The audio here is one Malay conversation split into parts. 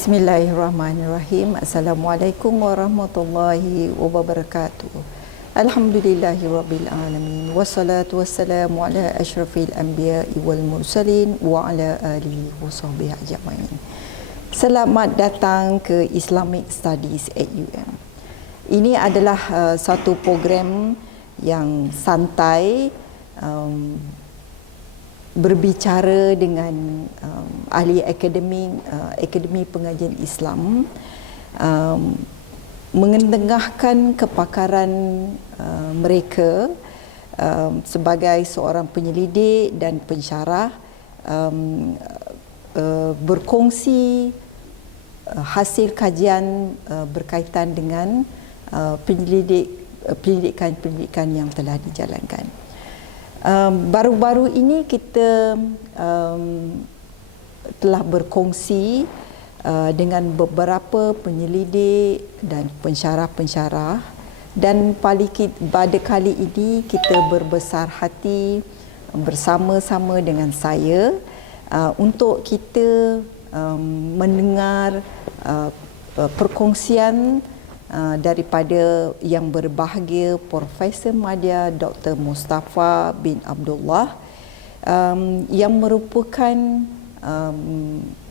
Bismillahirrahmanirrahim. Assalamualaikum warahmatullahi wabarakatuh. Alhamdulillahirabbil alamin. Wassalatu wassalamu ala asyrafil anbiya'i wal mursalin wa ala alihi washabbihi ajmain. Selamat datang ke Islamic Studies at UM. Ini adalah satu program yang santai, berbicara dengan ahli akademi pengajian Islam, mengetengahkan kepakaran mereka sebagai seorang penyelidik dan pensyarah, berkongsi hasil kajian berkaitan dengan pendidikan yang telah dijalankan. Baru-baru ini kita telah berkongsi dengan beberapa penyelidik dan pensyarah-pensyarah, dan pada kali ini kita berbesar hati bersama-sama dengan saya untuk kita mendengar perkongsian daripada yang berbahagia Profesor Madya Dr. Mustafa bin Abdullah, yang merupakan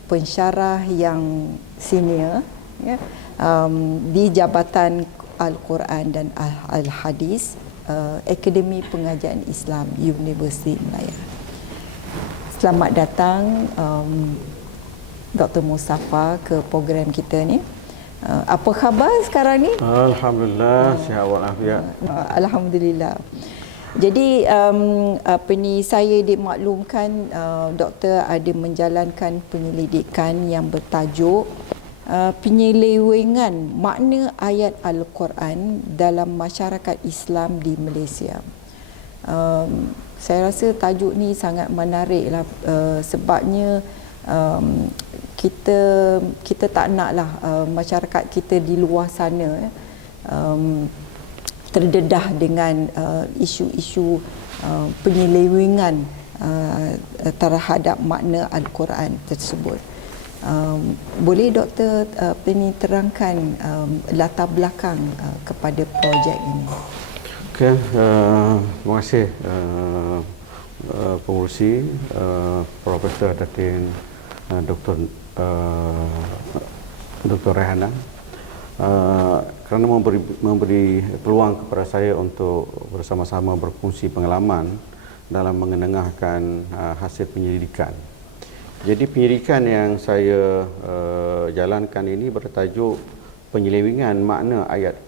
pensyarah yang senior di Jabatan Al-Quran dan Al-Hadis, Akademi Pengajian Islam Universiti Malaya. Selamat datang Dr. Mustafa ke program kita ni. Apa khabar sekarang ni? Alhamdulillah, sihat walafiat. Alhamdulillah. Jadi saya dimaklumkan doktor ada menjalankan penyelidikan yang bertajuk penyelewengan makna ayat Al-Quran dalam masyarakat Islam di Malaysia. Saya rasa tajuk ni sangat menariklah, sebabnya kita tak naklah masyarakat kita di luar sana terdedah dengan isu-isu penyelewengan terhadap makna Al-Quran tersebut. Boleh doktor terangkan latar belakang kepada projek ini? Okey, terima kasih pengurusi Profesor Datin Dr. Rehana kerana memberi peluang kepada saya untuk bersama-sama berkongsi pengalaman dalam mengenengahkan hasil penyelidikan. Jadi penyelidikan yang saya jalankan ini bertajuk penyelewengan makna ayat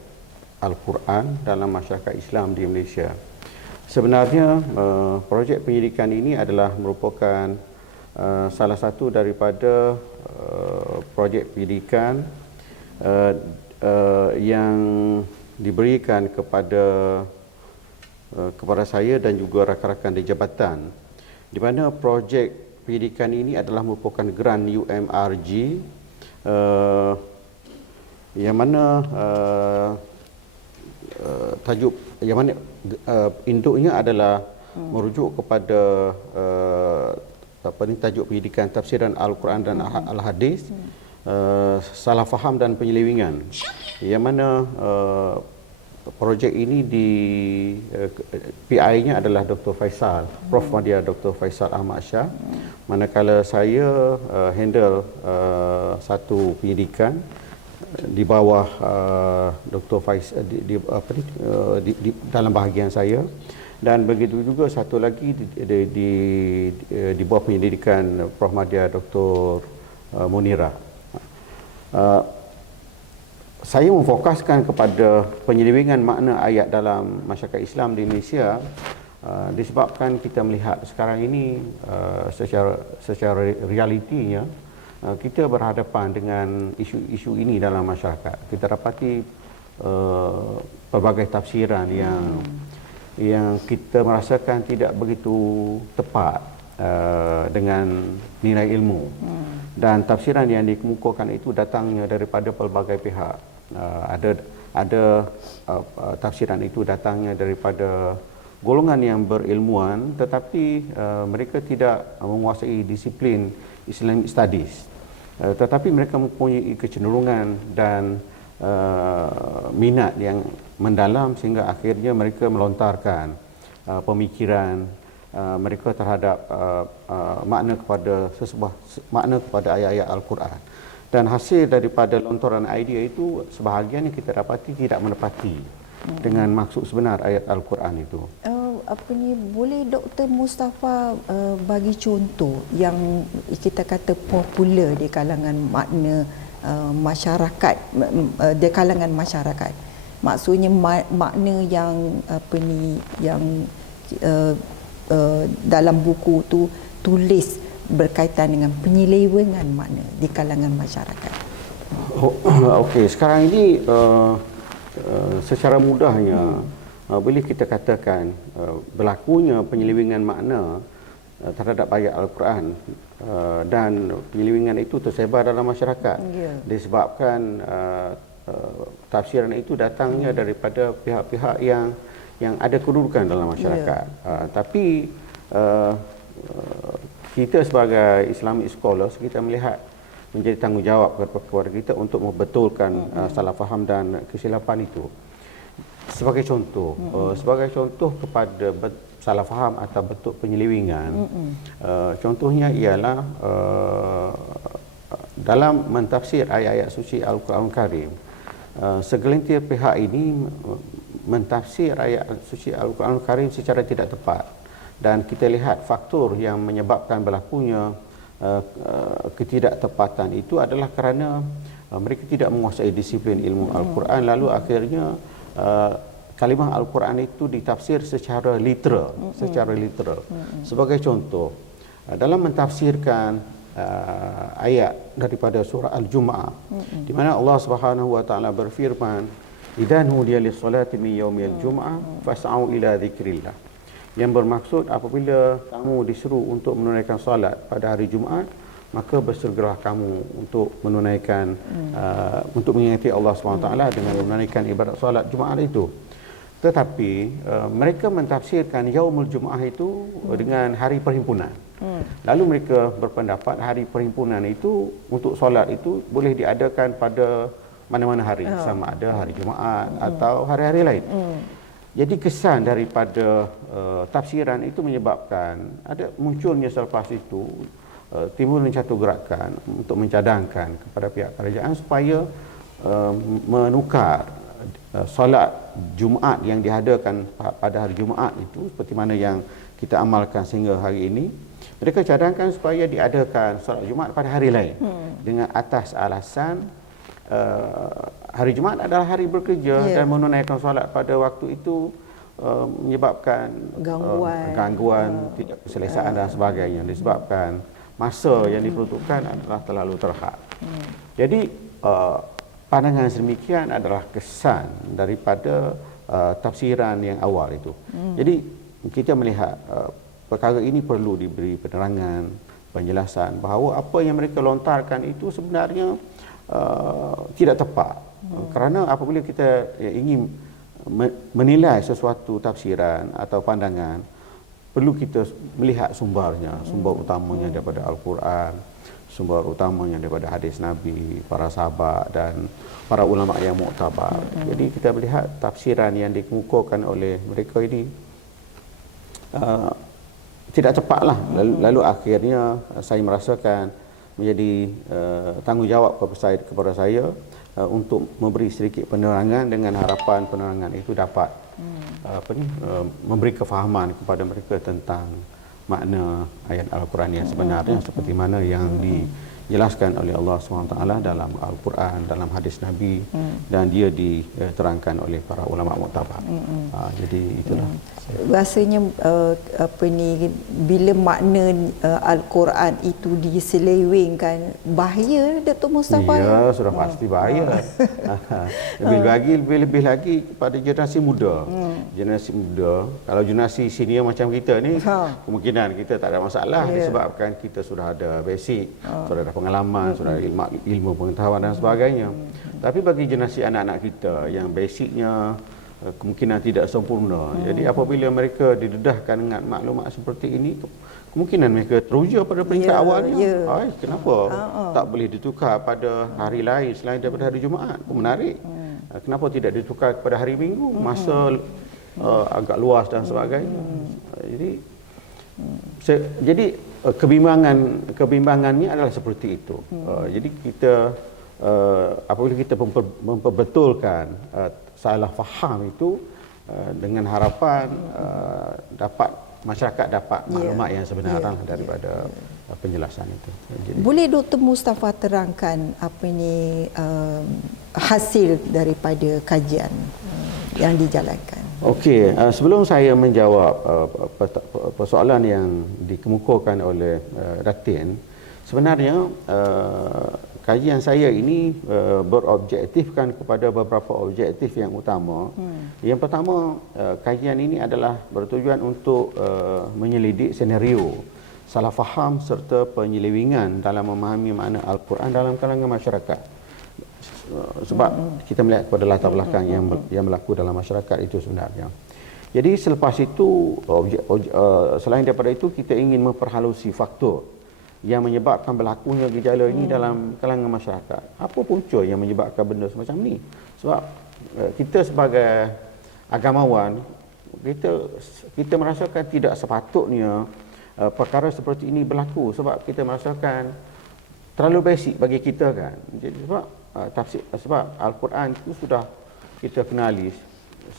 Al-Quran dalam masyarakat Islam di Malaysia. Sebenarnya projek penyelidikan ini adalah merupakan salah satu daripada projek pendidikan yang diberikan kepada saya dan juga rakan-rakan di jabatan, di mana projek pendidikan ini adalah merupakan grant UMRG, yang mana induknya adalah merujuk kepada tajuk pendidikan tafsiran Al-Quran dan Al-Hadis, salah faham dan penyelewengan, yang mana projek ini PI-nya adalah Dr. Faisal, Prof. Madya Dr. Faisal Ahmad Shah, manakala saya handle satu pendidikan di bawah Dr. Faisal dalam bahagian saya. Dan begitu juga satu lagi di bawah penyelidikan Prof. Madya Dr. Munira. Saya memfokuskan kepada penyelewengan makna ayat dalam masyarakat Islam di Malaysia disebabkan kita melihat sekarang ini secara realitinya kita berhadapan dengan isu-isu ini dalam masyarakat. Kita dapati pelbagai tafsiran yang kita merasakan tidak begitu tepat dengan nilai ilmu, dan tafsiran yang dikemukakan itu datangnya daripada pelbagai pihak. Ada tafsiran itu datangnya daripada golongan yang berilmuan, tetapi mereka tidak menguasai disiplin Islamic Studies. tetapi mereka mempunyai kecenderungan dan minat yang mendalam sehingga akhirnya mereka melontarkan pemikiran mereka terhadap makna kepada ayat-ayat Al-Quran. Dan hasil daripada lontaran idea itu sebahagian yang kita dapati tidak menepati dengan maksud sebenar ayat Al-Quran itu. Boleh Dr. Mustafa bagi contoh yang kita kata popular di kalangan makna masyarakat, di kalangan masyarakat. Maksudnya makna yang dalam buku tu tulis berkaitan dengan penyelewengan makna di kalangan masyarakat. Okey, sekarang ini secara mudahnya boleh kita katakan berlakunya penyelewengan makna terhadap ayat Al-Quran dan penyelewengan itu tersebar dalam masyarakat disebabkan tafsiran itu datangnya daripada pihak-pihak yang ada kedudukan dalam masyarakat. Tapi kita sebagai Islamic scholars, kita melihat menjadi tanggungjawab kepada kita untuk membetulkan salah faham dan kesilapan itu. Sebagai contoh kepada salah faham atau bentuk penyelewengan, contohnya ialah dalam mentafsir ayat-ayat suci Al-Quran Karim, segelintir pihak ini mentafsir ayat suci Al-Quran Karim secara tidak tepat. Dan kita lihat faktor yang menyebabkan berlakunya ketidaktepatan itu adalah kerana mereka tidak menguasai disiplin ilmu Al-Quran, lalu akhirnya kalimah Al-Quran itu ditafsir secara literal. Sebagai contoh, dalam mentafsirkan ayat daripada surah Al-Jumu'ah, di mana Allah Subhanahu wa taala berfirman, "Idza nudiya lis-salati min yaumil jumu'ah fas'au ila dzikrillah." Yang bermaksud apabila kamu disuruh untuk menunaikan solat pada hari Jumaat, maka bersegeralah kamu untuk menunaikan untuk mengingati Allah SWT dengan menunaikan ibadat solat Jumaat itu. Tetapi mereka mentafsirkan yaumul Jumaah itu dengan hari perhimpunan. Lalu mereka berpendapat hari perhimpunan itu untuk solat itu boleh diadakan pada mana-mana hari, sama ada hari Jumaat atau hari-hari lain. Jadi kesan daripada tafsiran itu menyebabkan ada munculnya selepas itu timbulnya satu gerakan untuk mencadangkan kepada pihak kerajaan supaya menukar solat Jumaat yang diadakan pada hari Jumaat itu seperti mana yang kita amalkan sehingga hari ini. Mereka cadangkan supaya diadakan solat Jumaat pada hari lain dengan atas alasan hari Jumaat adalah hari bekerja dan menunaikan solat pada waktu itu menyebabkan gangguan tidak keselesaan dan sebagainya, disebabkan masa yang diperuntukkan adalah terlalu terhad. Jadi pandangan sedemikian adalah kesan daripada tafsiran yang awal itu. Jadi kita melihat perkara ini perlu diberi penerangan, penjelasan bahawa apa yang mereka lontarkan itu sebenarnya tidak tepat. Kerana apabila kita ingin menilai sesuatu tafsiran atau pandangan, perlu kita melihat sumbernya, sumber utamanya daripada Al-Quran, sumber utamanya daripada hadis Nabi, para sahabat dan para ulama yang muktabar. Jadi kita melihat tafsiran yang dikemukakan oleh mereka ini tidak tepatlah. Lalu akhirnya saya merasakan menjadi tanggungjawab kepada saya untuk memberi sedikit penerangan dengan harapan penerangan itu dapat memberi kefahaman kepada mereka tentang makna ayat Al-Quran yang sebenarnya seperti mana yang dijelaskan oleh Allah SWT dalam Al-Quran, dalam hadis Nabi dan dia diterangkan oleh para ulama muktabar. Jadi itulah. Rasanya bila makna Al-Quran itu diselewengkan, bahaya Dr. Mustafa? Ya, sudah pasti bahaya. Lebih lagi kepada generasi muda. Generasi muda, kalau generasi senior macam kita ni, kemungkinan kita tak ada masalah disebabkan kita sudah ada basic, sudah ada pengalaman, sudah ada ilmu pengetahuan dan sebagainya. Tapi bagi generasi anak-anak kita yang basicnya kemungkinan tidak sempurna. Jadi apabila mereka didedahkan dengan maklumat seperti ini, kemungkinan mereka teruja pada peringkat awalnya. Kenapa tak boleh ditukar pada hari lain selain daripada hari Jumaat? Menarik. Kenapa tidak ditukar pada hari Minggu? Masa agak luas dan sebagainya. Jadi kebimbangannya adalah seperti itu. Jadi kita apabila kita memperbetulkan salah faham itu dengan harapan masyarakat dapat maklumat yang sebenar daripada penjelasan itu. Jadi, boleh Dr. Mustafa terangkan apa ini hasil daripada kajian yang dijalankan? Okey, sebelum saya menjawab persoalan yang dikemukakan oleh Datin, sebenarnya kajian saya ini berobjektifkan kepada beberapa objektif yang utama. Yang pertama, kajian ini adalah bertujuan untuk menyelidik senario salah faham serta penyelewengan dalam memahami makna Al-Quran dalam kalangan masyarakat. Sebab kita melihat kepada latar belakang yang berlaku dalam masyarakat itu sebenarnya. Jadi selepas itu, selain daripada itu, kita ingin memperhalusi faktor yang menyebabkan berlakunya gejala ini dalam kalangan masyarakat. Apa punca yang menyebabkan benda semacam ni? Sebab kita sebagai agamawan, kita merasakan tidak sepatutnya perkara seperti ini berlaku, sebab kita merasakan terlalu basic bagi kita kan. Jadi sebab Al-Quran itu sudah kita kenali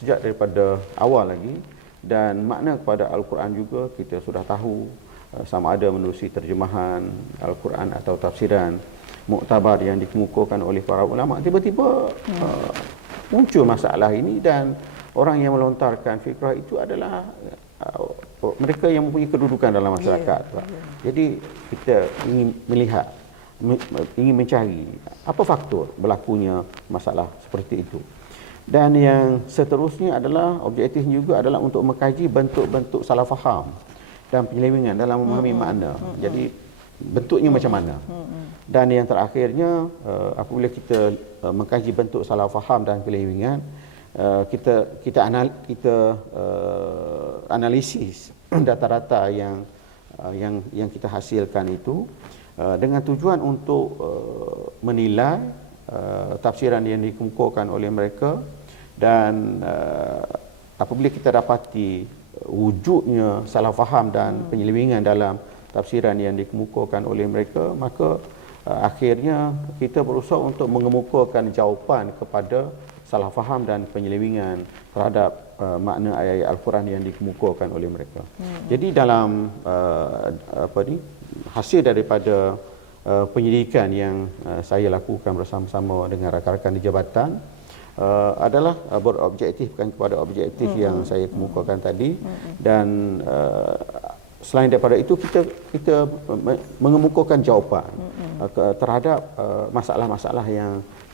sejak daripada awal lagi, dan makna kepada Al-Quran juga kita sudah tahu, sama ada menerusi terjemahan Al-Quran atau tafsiran muktabar yang dikemukakan oleh para ulama. Tiba-tiba muncul masalah ini, dan orang yang melontarkan fikrah itu adalah mereka yang mempunyai kedudukan dalam masyarakat. Jadi kita ingin melihat, ingin mencari apa faktor berlakunya masalah seperti itu. Dan yang seterusnya adalah, objektifnya juga adalah untuk mengkaji bentuk-bentuk salah faham dan penyelewengan dalam memahami makna. Jadi bentuknya macam mana. Dan yang terakhirnya, apabila kita mengkaji bentuk salah faham dan penyelewengan, kita analisis data-data yang kita hasilkan itu dengan tujuan untuk menilai tafsiran yang dikemukakan oleh mereka, dan apabila kita dapati wujudnya salah faham dan penyelewengan dalam tafsiran yang dikemukakan oleh mereka, maka akhirnya kita berusaha untuk mengemukakan jawapan kepada salah faham dan penyelewengan terhadap makna ayat-ayat Al-Quran yang dikemukakan oleh mereka. Jadi dalam hasil daripada penyelidikan yang saya lakukan bersama-sama dengan rakan-rakan di jabatan adalah berobjektifkan kepada objektif yang saya kemukakan tadi, dan selain daripada itu kita mengemukakan jawapan terhadap masalah-masalah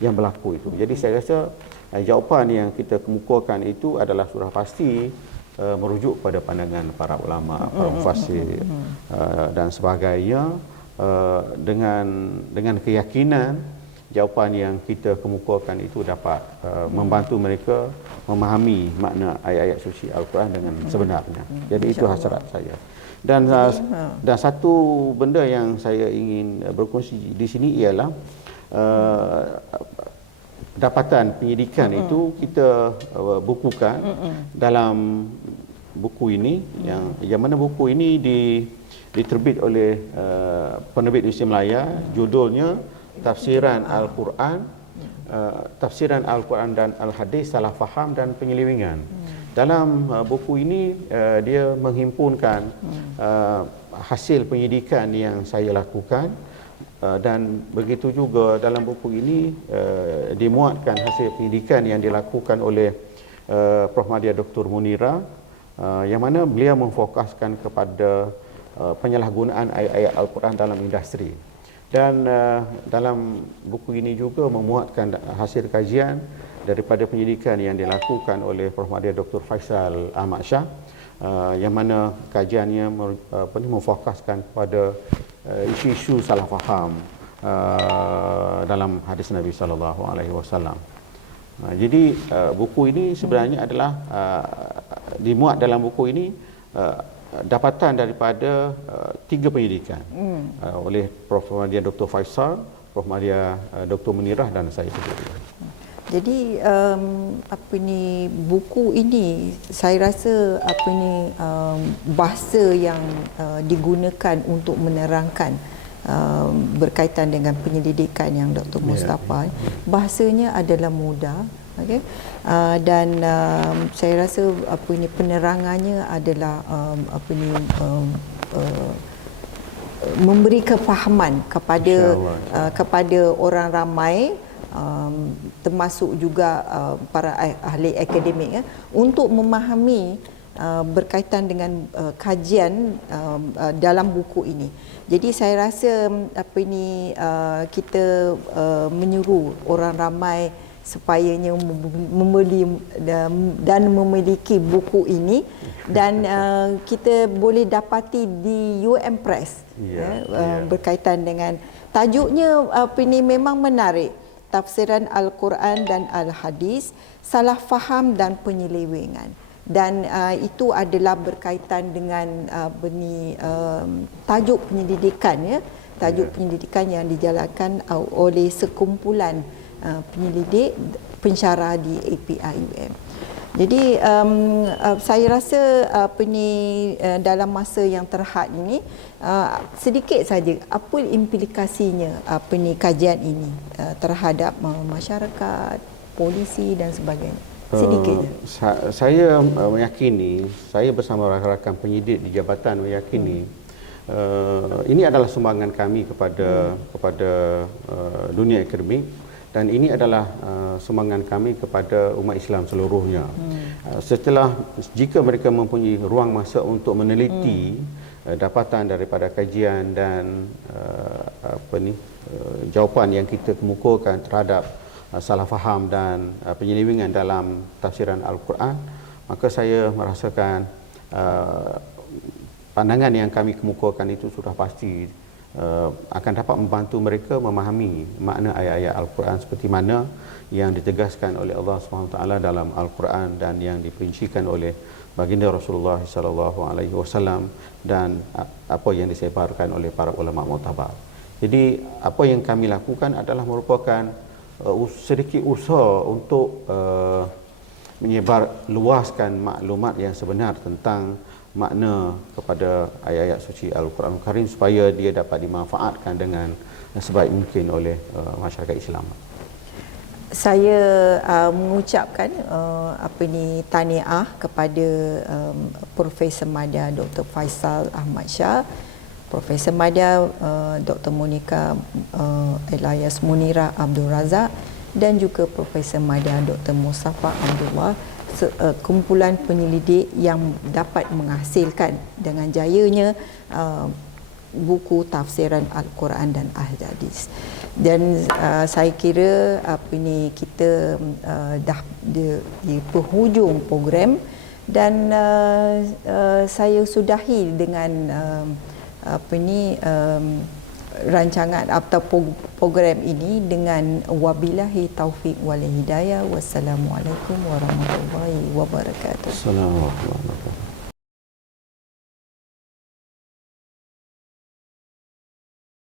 yang berlaku itu. Jadi saya rasa jawapan yang kita kemukakan itu adalah sudah pasti merujuk pada pandangan para ulama, para mufassir dan sebagainya, dengan keyakinan jawapan yang kita kemukakan itu dapat membantu mereka memahami makna ayat-ayat suci Al-Quran dengan sebenarnya. Jadi itu hasrat saya. Dan satu benda yang saya ingin berkongsi di sini ialah dapatan penyidikan itu kita bukukan dalam buku ini, yang mana buku ini diterbit oleh penerbit Indonesia Melaya. Judulnya Tafsiran Al-Quran, Tafsiran Al-Quran dan Al-Hadis, Salah Faham dan Penyelewengan. Dalam buku ini dia menghimpunkan hasil penyidikan yang saya lakukan, dan begitu juga dalam buku ini dimuatkan hasil penyidikan yang dilakukan oleh Prof. Madya Dr. Munira, yang mana beliau memfokuskan kepada penyalahgunaan ayat-ayat Al-Quran dalam industri. Dan dalam buku ini juga memuatkan hasil kajian daripada penyidikan yang dilakukan oleh Prof. Madya Dr. Faisal Ahmad Shah, yang mana kajiannya memfokuskan kepada isu-isu salah faham dalam hadis Nabi sallallahu alaihi wasallam. Jadi buku ini sebenarnya adalah dimuat dalam buku ini dapatan daripada 3 penyidikan oleh Prof. Mahdia Dr. Faisal, Prof. Mahdia Dr. Munirah dan saya sendiri. Jadi buku ini saya rasa bahasa yang digunakan untuk menerangkan berkaitan dengan penyelidikan yang Dr. Mustafa, bahasanya adalah mudah, okey, dan saya rasa penerangannya adalah memberi kefahaman kepada orang ramai, termasuk juga para ahli akademik untuk memahami berkaitan dengan kajian dalam buku ini. Jadi saya rasa kita menyuruh orang ramai supayanya membeli dan memiliki buku ini, dan kita boleh dapati di UM Press berkaitan dengan tajuknya memang menarik. Tafsiran Al-Quran dan Al-Hadis, salah faham dan penyelewengan. Dan itu adalah berkaitan dengan tajuk penyelidikan, tajuk penyelidikan yang dijalankan oleh sekumpulan penyelidik pensyarah di API UM. Jadi saya rasa dalam masa yang terhad ini sedikit saja apa implikasinya kajian ini terhadap masyarakat, polisi dan sebagainya. Sedikit. Saya meyakini, saya bersama rakan-rakan penyidik di jabatan meyakini ini adalah sumbangan kami kepada dunia akademik, dan ini adalah sumbangan kami kepada umat Islam seluruhnya. Jika mereka mempunyai ruang masa untuk meneliti dapatan daripada kajian dan jawapan yang kita kemukakan terhadap salah faham dan penyelewengan dalam tafsiran Al-Quran, maka saya merasakan pandangan yang kami kemukakan itu sudah pasti akan dapat membantu mereka memahami makna ayat-ayat Al-Quran seperti mana yang ditegaskan oleh Allah SWT dalam Al-Quran dan yang diperincikan oleh baginda Rasulullah SAW dan apa yang disebarkan oleh para ulama muktabar. Jadi apa yang kami lakukan adalah merupakan sedikit usaha untuk menyebar luaskan maklumat yang sebenar tentang makna kepada ayat-ayat suci Al-Quran Karim supaya dia dapat dimanfaatkan dengan sebaik mungkin oleh masyarakat Islam. Saya mengucapkan tahniah kepada Profesor Madya Dr. Faisal Ahmad Shah, Profesor Madya Dr. Monica Elias Munirah Abdul Razak, dan juga Profesor Madya Dr. Mustafa Abdullah, kumpulan penyelidik yang dapat menghasilkan dengan jayanya buku tafsiran Al-Quran dan Al-Hadis. Dan saya kira kita dah di penghujung program, dan saya sudahi dengan rancangan atau program ini dengan wabillahi taufiq wal hidayah. Wassalamualaikum warahmatullahi wabarakatuh. Assalamualaikum.